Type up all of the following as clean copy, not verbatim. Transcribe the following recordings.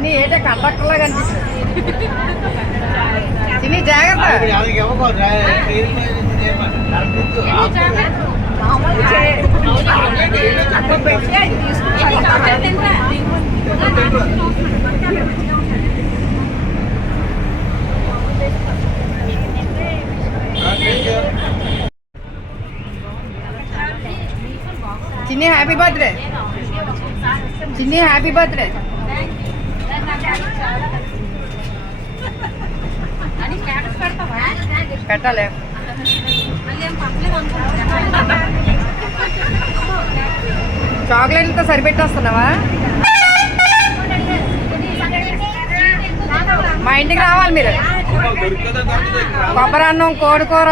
చిన్ని ఏంటో కండక్టర్లా కనిపిస్తుంది. చిన్ని జాగ్రత్త. చిన్ని హ్యాపీ బర్త్డే. చిన్ని హ్యాపీ బర్త్డే. పెట్టాలి. చాక్లెట్లతో సరిపెట్టేస్తున్నావా? మా ఇంటికి రావాలి మీరు. కొబ్బరి అన్నం, కోడికూర.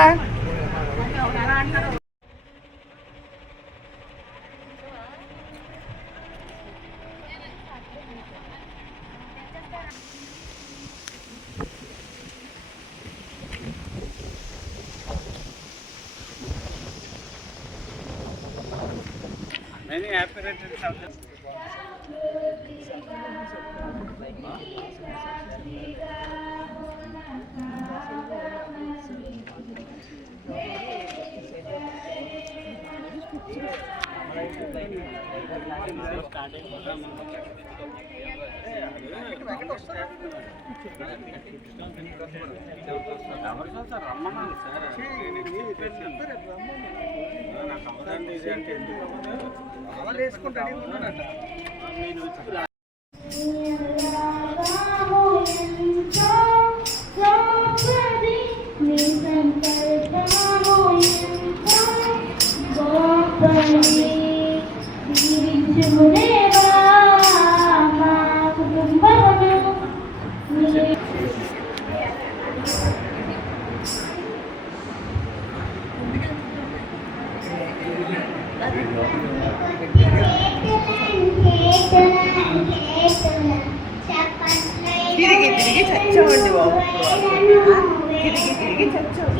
Many happy returns of the తిరిగి చచ్చామండి బాబు. తిరిగి చచ్చావు.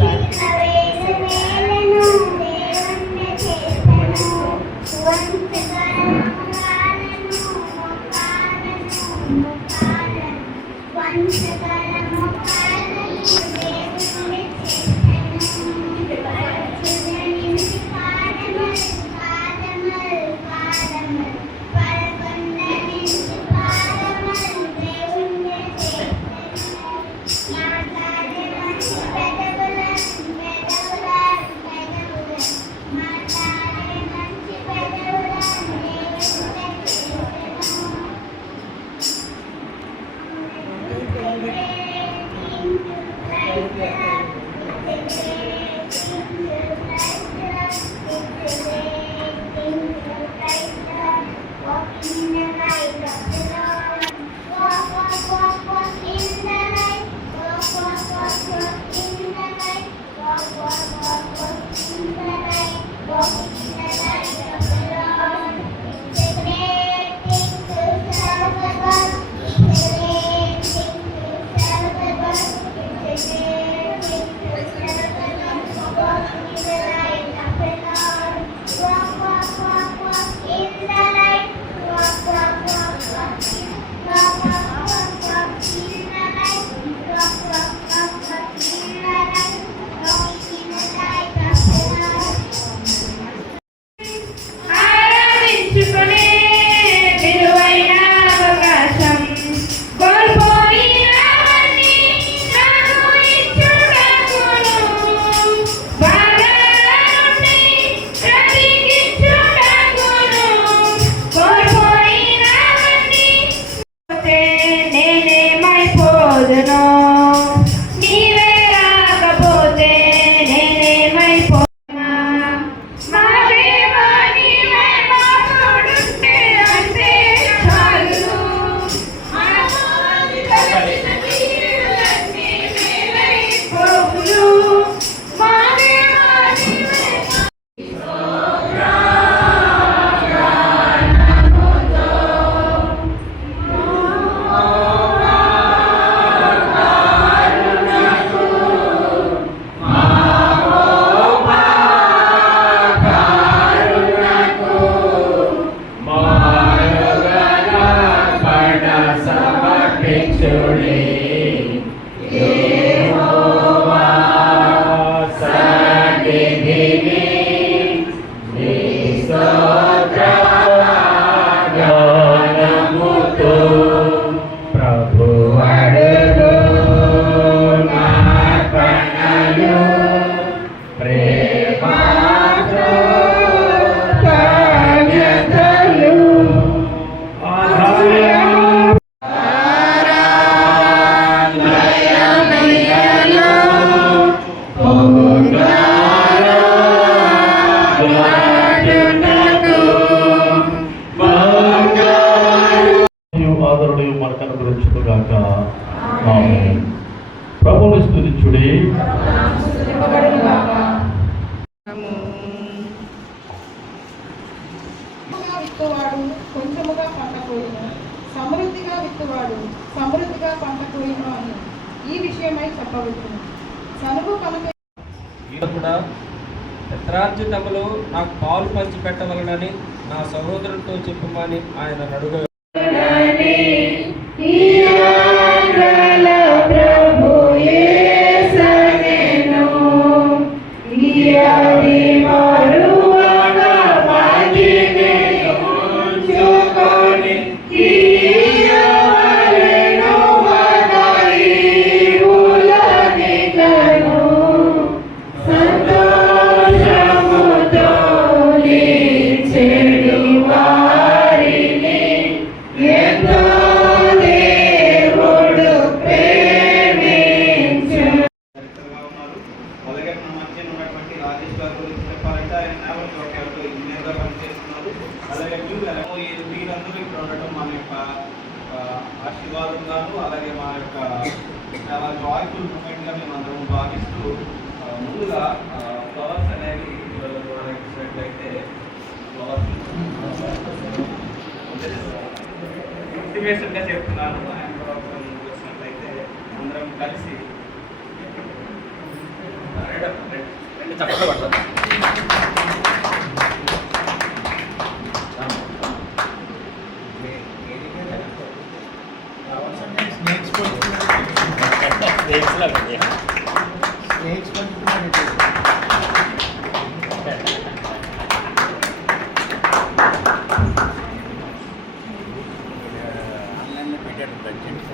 పరిశుద్ధి యెహోవా సన్నిధిని నీ స్తోత్రగానముతో ప్రభువు అడుగు నా కృపణలు ప్రేమతో కృతజ్ఞతలు ఆదరణీయ మనకు అనుగ్రహించుగాక. ఆమేన్. ప్రభువుని స్తుతించుడి. విత్తువాడు కొంచెముగా పంట కోయును, సమృద్ధిగా విత్తువాడు సమృద్ధిగా పంట కోయును అని ఈ విషయమై చెప్పవచ్చును. సనుగు కనుక కూడా యథార్థతలో నాకు పాలు పంచి పెట్టవలనని నా సహోదరులతో చెప్పమని ఆయన అడుగ అలాగే మన మధ్య ఉన్నటువంటి రాజేష్ గారు గురించి చెప్పాలంటే ఆయన నేవల్ సాఫ్ట్వేర్లో ఇంజనీర్గా పనిచేస్తున్నారు. అలాగే మీరందరూ ఇక్కడ ఉండటం మన యొక్క ఆశీర్వాదంగాను అలాగే మా యొక్క చాలా జాయ్ఫుల్ మూమెంట్గా మేము అందరం భావిస్తూ ముందుగా ఫ్లవర్స్ అనేవి ఇచ్చినట్లయితే ఫ్లవర్స్ ఇంటిమేషన్గా చెప్తున్నాను. ఆయన వచ్చినట్లయితే అందరం కలిసి చప్పట్లు పడతాం. ఆన్లైన్లో పెట్టాడు బడ్జెట్.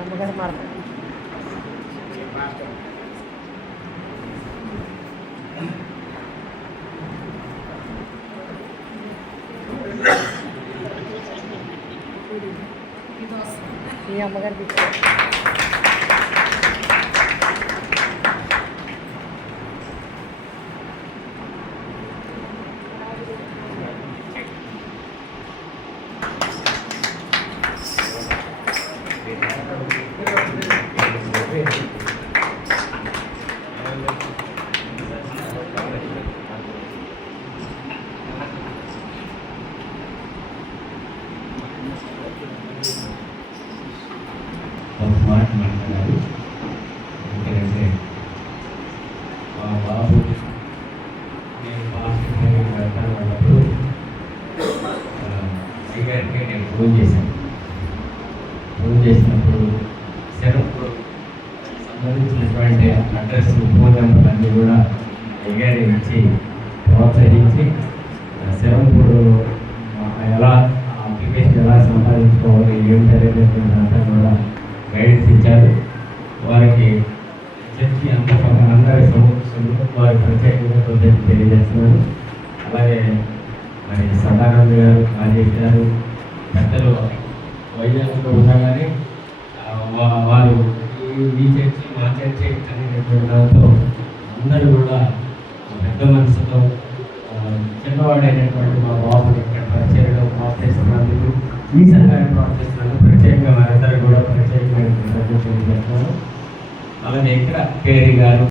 అమ్మగారు మాట్లాడు. ఈ అమ్మగారు పిచ్చారు. మాట మాట్లాడారు. ఎందుకంటే మా బాబు నేను పాస్టర్ వెళ్తాను అన్నప్పుడు అయ్యగారికి నేను ఫోన్ చేసినప్పుడు శరప్పుడు సంబంధించినటువంటి అడ్రస్ ఫోన్ నెంబర్ అన్నీ కూడా అయ్యగారి ఇచ్చి ప్రోత్సహించి శరంపూర్ ఎలా అప్లికేషన్ ఎలా సంపాదించుకోవాలి ఏమిటనేటువంటి అంతా కూడా గైడెన్స్ ఇచ్చారు. వారికి చర్చి అందరి సమక్షంలో వారి ప్రత్యేకంగా తెలియజేస్తున్నారు. అలాగే మరి సదానంద్ గారు, రాజేష్ గారు, పెద్దలు వైద్యంలో ఉండగానే వారు ఈ చర్చి మా చర్చి అనేటువంటి దాంతో అందరూ కూడా పెద్ద మనసుతో చిన్నవాడైనటువంటి మా బాబుని ఇక్కడ పరిచయంలో ప్రోత్సహిస్తున్నందుకు, ఈ సంఘాన్ని ప్రోత్సహిస్తున్నందుకు ప్రత్యేకంగా వారందరూ కూడా ప్రత్యేకమైన కృతజ్ఞతలు చెప్తున్నాను. అలాగే ఇక్కడ కేరీ గారు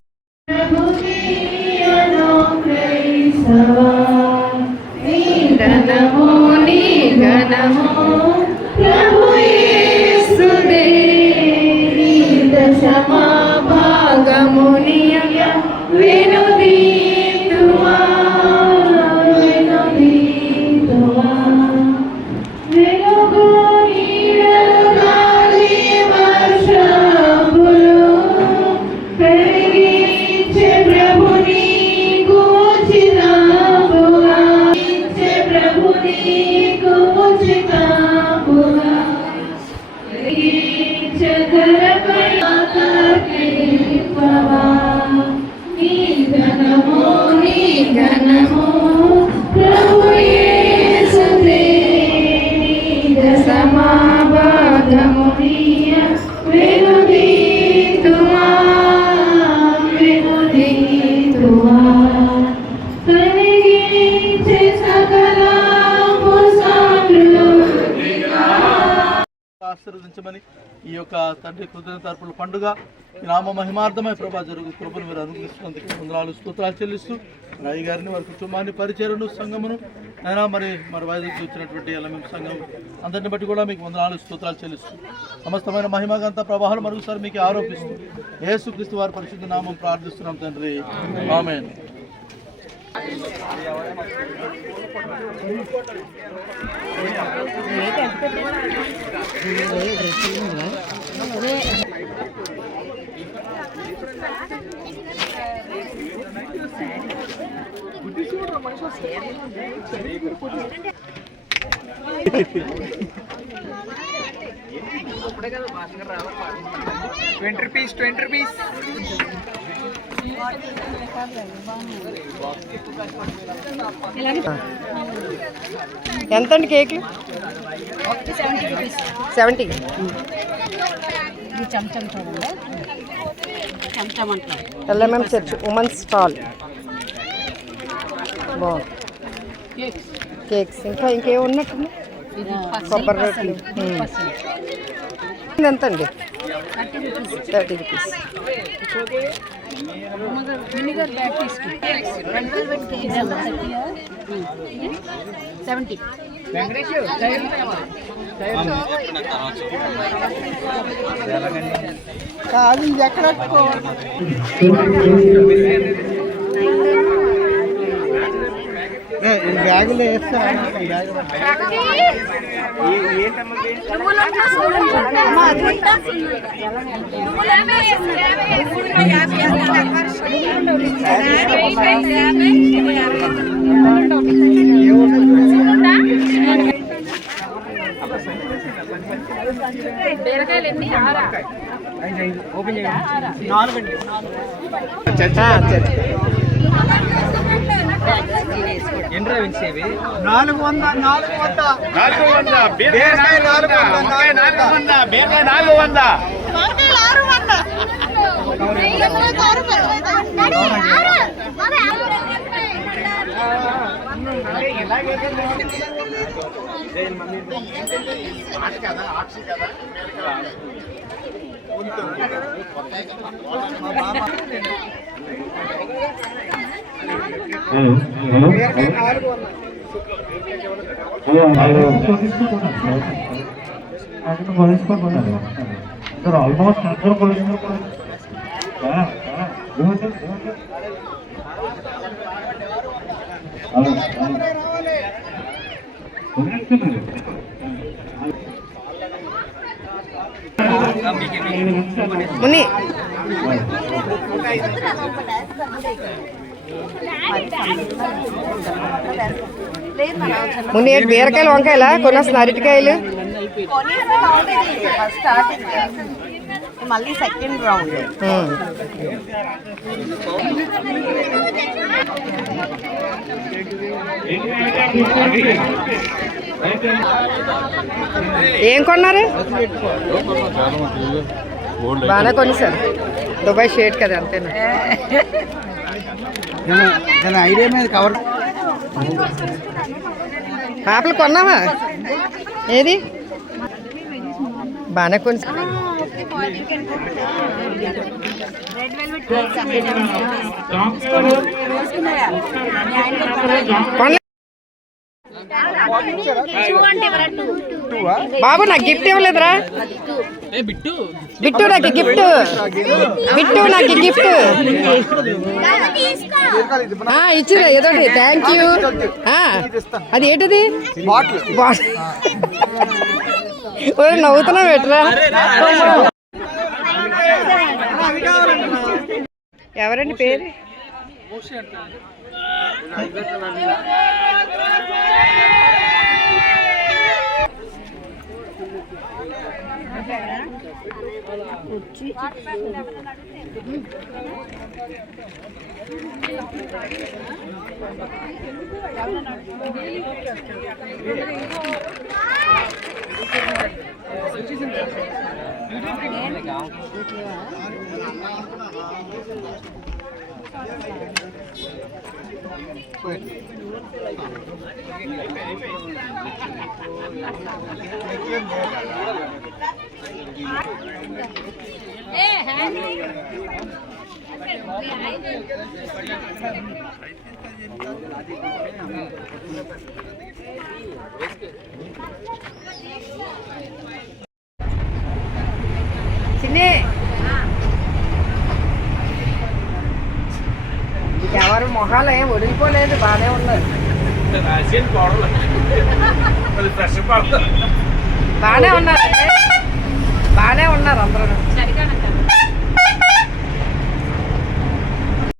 ఆశీర్వదించమని ఈ యొక్క తండ్రి కృతజ్ఞతార్పణల పండుగ నామ మహిమార్థమై ప్రభా జరుగు కృపను మీరు అనుగ్రహిస్తున్నందుకు వందనాలు స్తోత్రాలు చెల్లిస్తూ రాయి గారిని వారి కుటుంబాన్ని పరిచయను సంఘమును అయినా మరి వాయిదాకి వచ్చినటువంటి ఎల్ఎంఎం సంఘం అందరిని బట్టి కూడా మీకు వందనాలు స్తోత్రాలు చెల్లిస్తూ సమస్తమైన మహిమగంత ప్రభావాలు మరొకసారి మీకు ఆరోపిస్తూ యేసుక్రీస్తు వారి పరిశుద్ధ నామం ప్రార్థిస్తున్నాం తండ్రి, ఆమేన్. ₹20 ఎంతండి కేకులు? 70. ఎల్ఎంఎం చర్చ్ ఉమెన్స్ స్టాల్ బాగుంది. కేక్స్ ఇంకేం ఉన్నట్టుంది? కొబ్బరి రొట్టెలు ఎంత అండి? 30 రూపీస్. కాదు ఎక్కడ బ్యాగులో వేస్తా ఓపెన్ చేయండి. 400. సార్ ఆల్మోస్ట్ అందరూ కూడా ముని ముని బీరకాయలు వంకాయలా కొనేస్తున్నా అరటికాయలు మళ్ళీ సెకండ్ రౌండ్ ఏం కొన్నారు బాగానే కొనిసారు దుబాయ్ షేడ్ కదా అంతేనా ఐడియా మీద కవర్ పాపలు కొన్నావా ఏది బాగానే కొని బాబు నాకు గిఫ్ట్ ఇవ్వలేదురా బిట్టు నాకు గిఫ్ట్ బిట్టు నాకు గిఫ్ట్ ఇచ్చిరా ఏదో థ్యాంక్ యూ అది ఏంటిది నవ్వుతున్నావు ఎట్రా ఎవరండి పేరు చిన్ని ఎవరు మొహాలు ఏం వదిలిపోలేదు బాగానే ఉన్నారు బాగానే ఉన్నారు బాగానే ఉన్నారు అందరూ